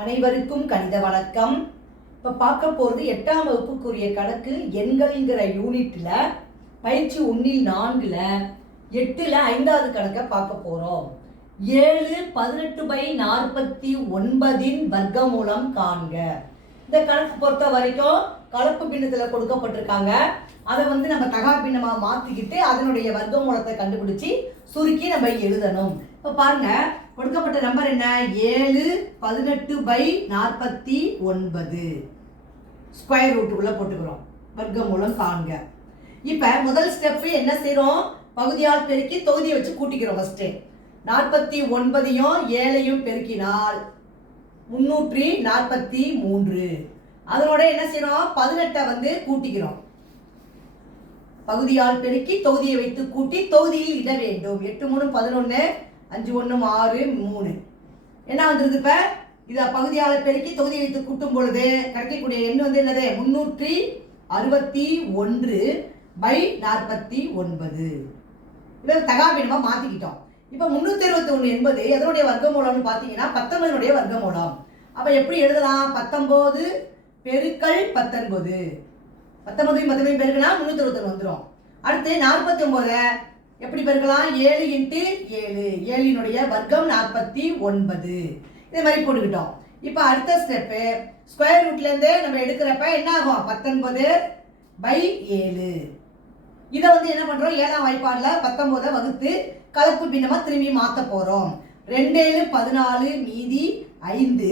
அனைவருக்கும் கணித வணக்கம். இப்போ பார்க்க போகிறது எட்டாம் வகுப்புக்குரிய கணக்கு எண்கள்ங்கிற யூனிட்டில் பயிற்சி ஒன்றில் நான்கில் எட்டில் ஐந்தாவது கணக்கை பார்க்க போகிறோம் ஏழு பதினெட்டு பை நாற்பத்தி ஒன்பதின் வர்க்கமூலம் காண்க. இந்த கணக்கு பொறுத்த வரைக்கும் கலப்பு பின்னத்தில் கொடுக்கப்பட்டிருக்காங்க. அதை வந்து நம்ம தகா பின்னமாக மாற்றிக்கிட்டு அதனுடைய வர்க்கமூலத்தை கண்டுபிடிச்சி சுருக்கி நம்ம எழுதணும். இப்போ பாருங்கள் கொடுக்கப்பட்ட நம்பர் என்ன? ஏழு பதினெட்டு பை நாற்பத்தி ஒன்பது. ஸ்கொயர் ரூட்டுக்குள்ளே போட்டுக்கிறோம். வர்க்கமூலம் காண்க. இப்போ முதல் ஸ்டெப்பு என்ன செய்கிறோம் பகுதியால் பெருக்கி தொகுதியை வச்சு கூட்டிக்கிறோம் ஃபஸ்ட்டு நாற்பத்தி ஒன்பதையும் ஏழையும் பெருக்கினால் முன்னூற்றி நாற்பத்தி மூன்று. அதனோட என்ன செய்யறோம் பதினெட்டை வந்து கூட்டிக்கிறோம். பகுதியால் பெருக்கி தொகுதியை வைத்து கூட்டி தொகுதியில் இட வேண்டும். எட்டு மூணு பதினொன்று அஞ்சு ஒன்று ஆறு மூணு. என்ன வந்துருது இப்போ? இதை பகுதியால் பெருக்கி தொகுதியை வைத்து கூட்டும் பொழுது கிடைக்கக்கூடிய எண் வந்து என்னது? முன்னூற்றி அறுபத்தி ஒன்று பை நாற்பத்தி ஒன்பது. இதை தகாபினமாக மாற்றிக்கிட்டோம் இப்போ முந்நூற்றி அறுபத்தி ஒன்று என்பது எதனுடைய வர்க்கமூலம்னு பார்த்தீங்கன்னா பத்தொன்பதனுடைய வர்க்கமூலம். அப்போ எப்படி எழுதலாம்? பத்தொம்போது பெருக்கள் பத்தொன்பது. பத்தொன்பதையும் பத்தொன்பதையும் பெருக்குனா முந்நூற்றி அறுபத்தொன்று வந்துடும் அடுத்து நாற்பத்தி ஒம்போதை எப்படி பெருக்கலாம் ஏழு இன்ட்டு ஏழு. ஏழினுடைய வர்க்கம் நாற்பத்தி ஒன்பது. இதே மாதிரி போட்டுக்கிட்டோம். இப்போ அடுத்த ஸ்டெப்பு ஸ்கொயர் ரூட்லேருந்து நம்ம எடுக்கிறப்ப என்ன ஆகும் பத்தொன்பது பை ஏழு. இதை வந்து என்ன பண்ணுறோம் ஏழாம் வாய்ப்பாடில் பத்தொம்போதை வகுத்து கலப்பு பின்னமாக திரும்பி மாற்ற போகிறோம் ரெண்டு ஏழு பதினாலு மீதி ஐந்து.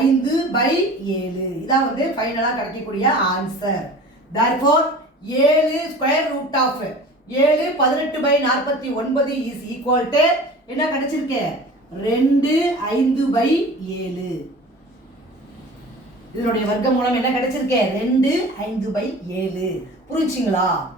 ஐந்து பை ஏழு. இதான் வந்து ஃபைனலாக கிடைக்கக்கூடிய ஆன்சர் தர்ஃபோர் ஏழு ஸ்கொயர் ரூட் ஆஃப் ஏழு பதினெட்டு பை நாற்பத்தி ஒன்பது இஸ் ஈக்குவல் டு என்ன கிடைச்சிருக்கு? ரெண்டு ஐந்து பை ஏழு. இதனுடைய வர்க்க மூலம் என்ன கிடைச்சிருக்கு? ரெண்டு ஐந்து பை ஏழு. புரிச்சுங்களா